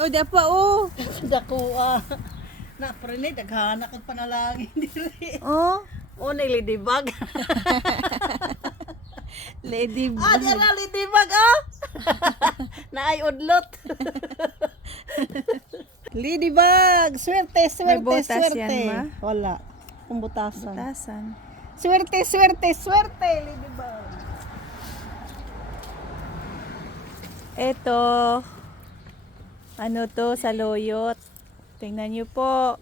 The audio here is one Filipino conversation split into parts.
Oh, di pa oh. Dako na prene daghana kag panalangin diri. Oh, O na ladybug. ladybug. Ah, di ra ladybug ah. Naay udlot. Ladybug, swerte, May swerte, butas swerte. yan, ma? Wala. Kung butasan. Tasan. Swerte, swerte, swerte, ladybug. Ito. Ano to? Saluyot. Tingnan nyo po.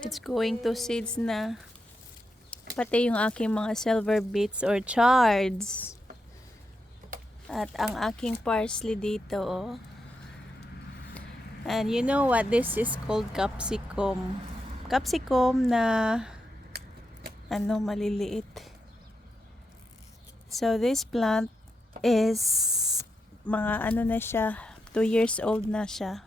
It's going to seeds na. Pati yung aking mga silver beets or chards. At ang aking parsley dito, oh. And you know what? This is called capsicum. Capsicum na ano, maliliit. So this plant is mga ano na siya, 2 years old na siya.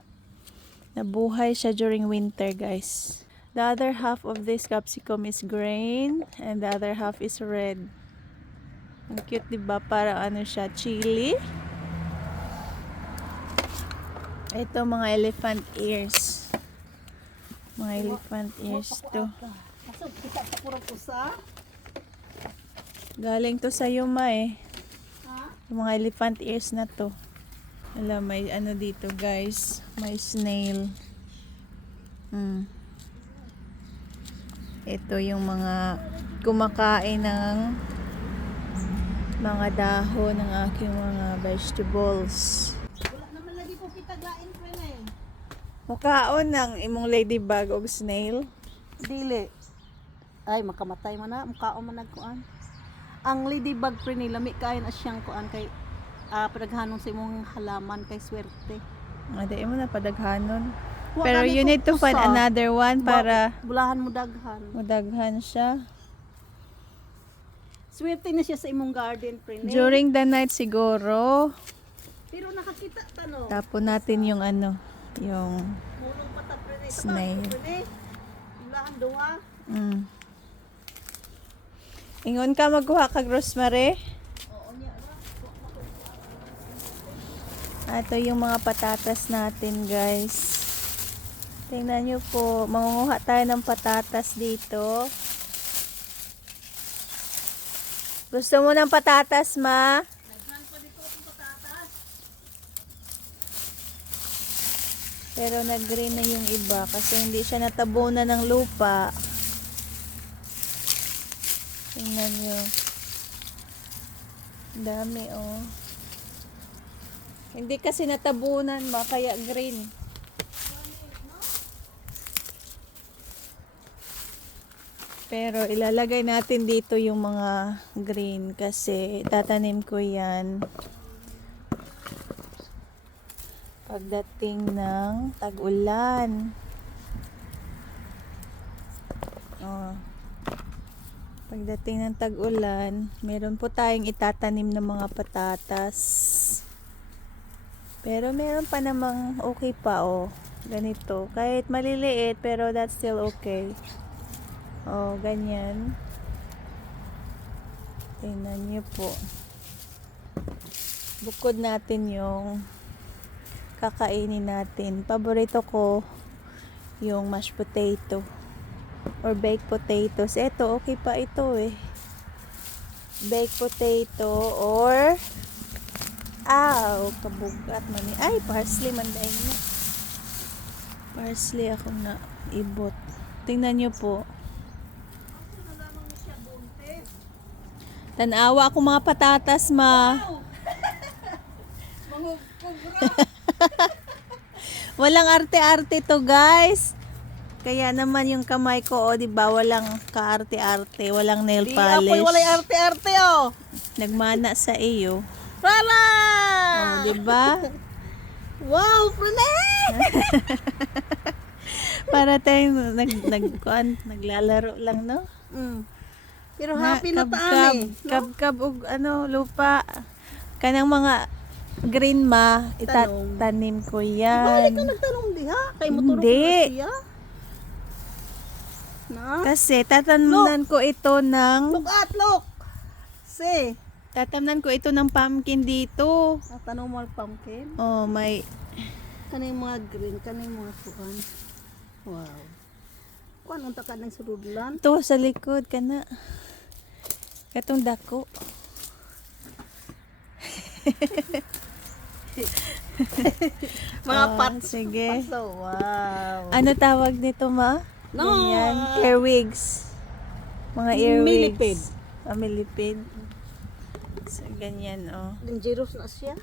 Nabuhay siya during winter, guys. The other half of this capsicum is green and the other half is red. Ang cute, diba? Para ano siya, chili. Ito mga elephant ears. Mga elephant ears to. Kaso kita pa puro pusa. Galing to sa Yuma eh. Ha? Yung mga elephant ears na to. Alam, may ano dito guys. May snail. Ito yung mga kumakain ng mga dahon ng aking mga vegetables. Wala naman lagi po kita glain prene. Mukaon ng imong ladybug o snail. Dili. Ay makamatay man na, mukhaon man nagkuan. Ang ladybug prene lami kain asyang kuan kay padaghanon sa imong halaman kay swerte. Ade mo na padaghanon. Wa Pero gani you ko need to find pusa. another one para Bulahan mo daghan. madaghan siya. Swerte na siya sa imong garden prene. During the night siguro, Pero nakakita ta no. tapon natin yung ano, yung Mulong pata prene. Snail. Prene. Bulahan duha. Ingon ka magkuha kag rosemary. Oo niya ra. Ito yung mga patatas natin, guys. Tingnan nyo po, mangunguha tayo ng patatas dito. Gusto mo ng patatas, ma? Daghan pa dito ang patatas. Pero nag-green na yung iba kasi hindi siya natabunan ng lupa. Tingnan nyo. Ang dami, oh. Hindi kasi natabunan, ma, kaya green. Pero ilalagay natin dito yung mga green kasi tatanim ko yan pagdating ng tag-ulan. Oh. Pagdating ng tag-ulan, meron po tayong itatanim ng mga patatas. Pero meron pa namang okay pa, oh. Ganito. Kahit maliliit, pero that's still okay. Oh, ganyan. Tingnan niyo po. Bukod natin yung kakainin natin. Paborito ko yung mashed potato or baked potatoes. Ito, okay pa ito eh. Baked potato or kabugat man ni. Ay, parsley man dahil na. Parsley akong na ibot. Tingnan niyo po. Tanawa ako mga patatas, ma. Walang arte-arte to, guys. Kaya naman yung kamay ko, oh, di ba, walang kaarte-arte, walang nail Di polish. apoy walay arte-arte oh. Nagmana sa iyo. Rala! Oh, di ba? Wow, prene! Para tayong naglalaro lang, no? Pero happy na taan eh. Kab-kab og ano, lupa. Kanang mga green, ma, itatanim ko Bakit yan. ka nagtanong diha? Kay motoro ko Hindi. na siya. Na? Kasi tatanunan ko ito ng Look at, look! See? Tatamnan ko ito ng pumpkin dito. Tanong mo ang pumpkin. Oh, may Kanay mga green, kanay mga kuan. Wow. Kuan unta ka ng suludlan. ito sa likod kana. Katong dako. Mga Oh, pots. sige. So, wow. Ano tawag nito, ma? No. Ganyan. Earwigs. Mga earwigs. Millipede. Millipede. So, ganyan, oh. Dangerous na siya.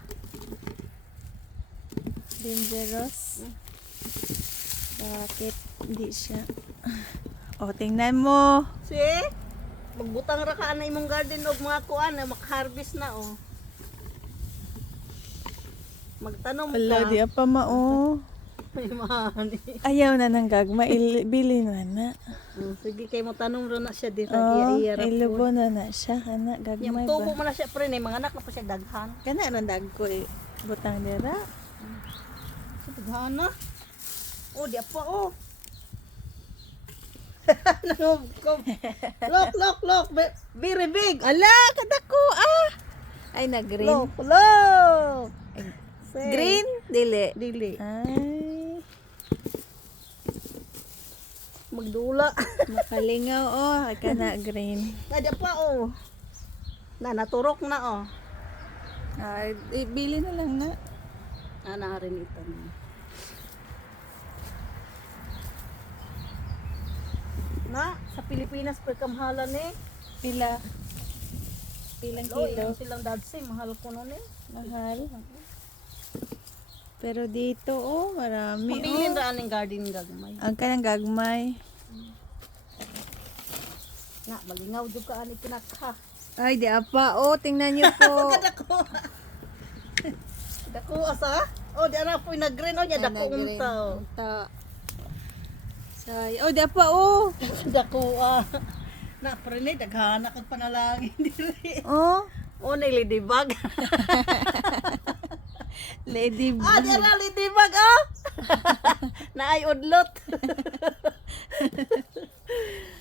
Dangerous. Bakit hindi siya? Oh, tingnan mo. See? Magbutang ra ka na imong garden og mga kuan na makaharvest na oh. Magtanong Wala, ka. di pa mao. Ay, mahani. Ayaw na ng gagma. Bili na na. Sige kay mo tanong ra na siya dito. Oh, Iya ra ilubo po. na na siya. Ana, Yung gagmay tubo ba? mo na siya pre ni mga anak na pa siya daghan. Kana ron dag ko eh. Butang dira. Daghan na. Oh, di pa oh. Nangubkob. Look. Very big. Ala, kadako ah. Ay, na green. Look. Say. Green? Dili. Dili. Ay, Magdula. makalingaw oh. Kana green. Nadya pa oh. Naturok na oh. Ay, bili na lang na. Na rin ito na. Sa Pilipinas per kamahalan eh. Pila? Pilang Lo, kilo? yung silang dadsi, mahal ko nun eh. Mahal. Pero dito oh, marami Mabilin oh. raan ng garden gagmay. Ang kanang gagmay. Malingaw dyan ka ani pinaka. Ay, di apa. Oh, tingnan niyo po. Dako. Dako asa? Oh, di ana po nag-green oh, nya dako unta. Unta. Say, oh, di apa. Oh. Dako na prene daghana kag panalangin dili. Oh. Oh, ni ladybug. Lady Di ana ladybug oh. Naay udlot.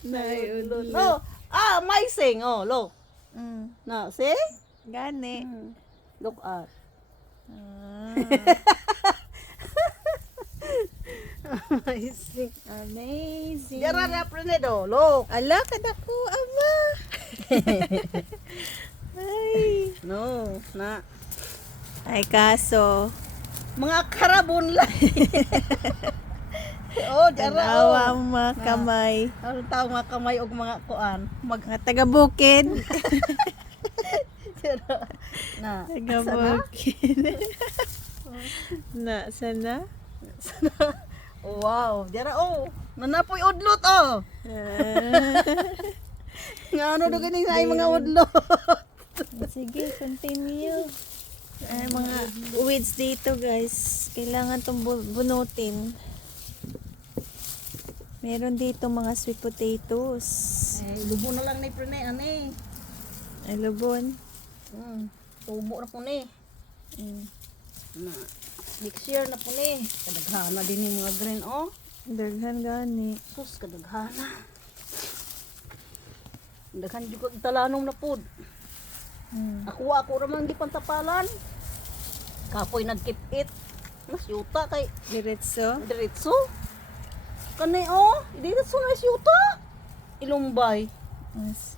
Naay udlot. Oh, maising oh, look. Mm. Na, see? Gani. Look at. Ah, Maising. amazing. Yara na prenedo, look. Ala, kadako, ama. Ay. No, na. Ay, kaso. Mga karabon lang. Oh, yara Awa oh. ang mga kamay. Ano tao mga kamay og mga kuan. Mga taga-bukid. Na. Taga-bukid. Na, sana? Oh, wow, yara oh. Nanapoy udlot oh. Ah. Nga ano do ganing ay mga udlot. Sige, continue. Ay, mga weeds dito, guys. Kailangan itong bunutin. Meron dito mga sweet potatoes. Ay, lubo na lang ni prene ani. Ay, lubon. Tubo na po ni. Mm. Na. Next year na po ni. Kadaghana din yung mga green oh. Daghan gani. Sus, kadaghana. Daghan jud ko talanong na pod. Ako raman di pantapalan. Kapoy nagkit-it. Mas yuta kay Diretso. diretso. Kanay oh, diretso na yuta. Ilumbay. Mas.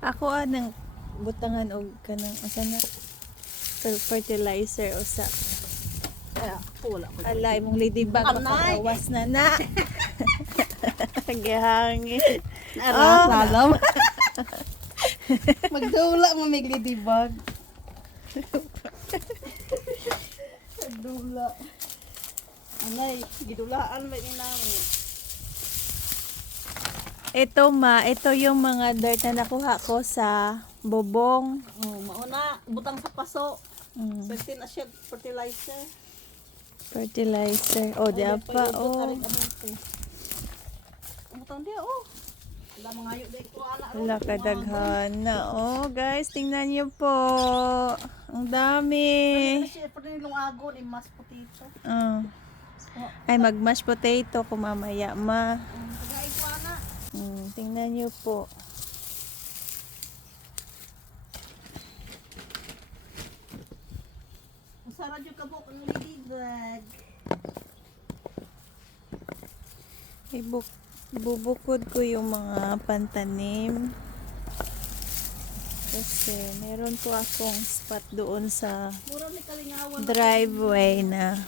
Ako nang butangan og kanang asa na fertilizer usa. Ay, ako wala ko. Alay mong ladybug Anay! makabawas na na. Gihangin. Ara, salam. Magdula mo may ladybug. Magdula. Anay, gidulaan ba ni namin? Ito ito yung mga dirt na nakuha ko sa bobong. Oh, mauna butang sa paso. Mm. Pwede na siya fertilizer. Fertilizer. O, di pa, oh. Butang dia oh. Wala mga ayo dai ko ana. Wala kadaghan na. Oh, guys, tingnan niyo po. Ang dami. Siya pwede nilong agon ni mas potato. Oh. Ay, mag-mashed potato ko mamaya, ma. Tagay ko ana. Tingnan niyo po. sa radyo kabok ang ladybug. Bubukod ko yung mga pantanim. Kasi meron po akong spot doon sa Mura may kalingawan. driveway na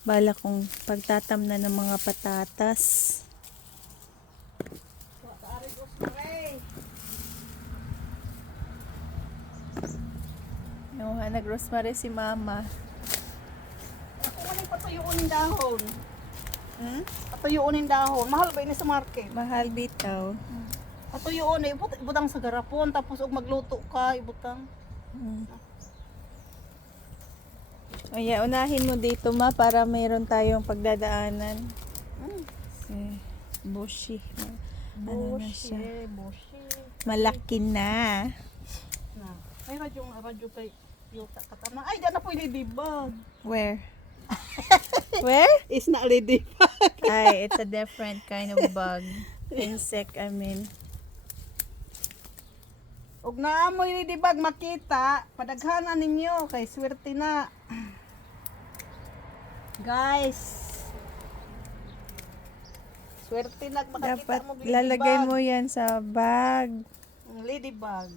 bala kong pagtatamnan ng mga patatas. Aray rosemary. Yung nag-rosemary si mama. Ako man yung patuyuon ng dahon. Hmm? Patuyuon ng dahon. Mahal ba ini sa market? Mahal bitaw. Patuyuon eh. Ibutang sa garapon. Tapos og magluto ka. Ibutang. Hmm. Ay, unahin mo dito ma para mayroon tayong pagdadaanan. Bushy. Ano na siya? Bushi. Malaki na. Na. Ay, radyo kay yuta katama. Ay, dyan na po yung ladybug. Where? Where? It's not ladybug. Ay, it's a different kind of bug. Insect, I mean. Og naamoy ladybug makita, padaghanan ninyo kay swerte na. Guys. Swerte na makakita Dapat mo lalagay mo yan sa bag. ang ladybug.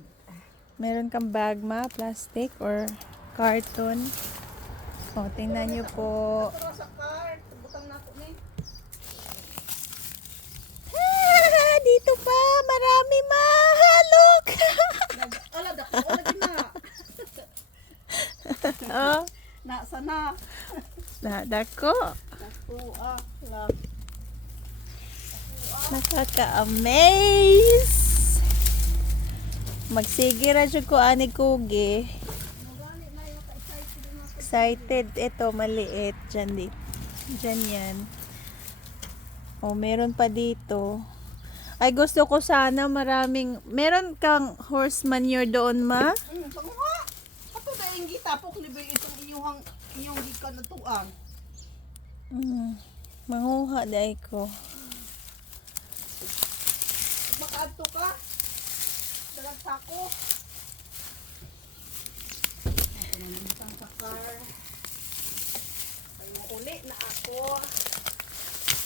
Meron kang bag ma, plastic or carton. O, tingnan nyo po. Pero sa cart, butang na ako ni. Ah, dito pa, marami mahalok. Ala dako lagi na. Oh, Na sana. nadako. Dako la. Nakaka-amaze. Magsige ra jud ko ani kugi. Excited ito maliit dyan dyan yan. Oh, meron pa dito. Ay gusto ko sana meron kang horse manure doon ma? Panguha. Ato dayong gitapok libre itong iyong gikan na tuang. Manguha day ko. Makaadto ka. Dalag sako. Ako na naman sa car. Ay mo uli na ako.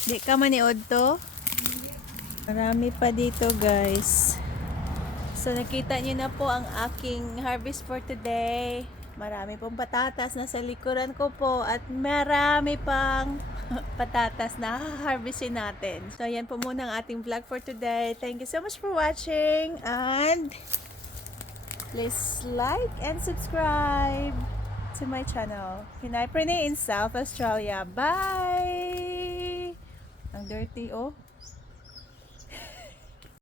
Di ka maniod to? Marami pa dito guys. So nakita niyo na po ang aking harvest for today. Marami pong patatas na sa likuran ko po at marami pang patatas na harvestin natin. So yan po muna ang ating vlog for today. Thank you so much for watching and please like and subscribe to my channel. Pinay Prene in South Australia. Bye! Ang dirty oh.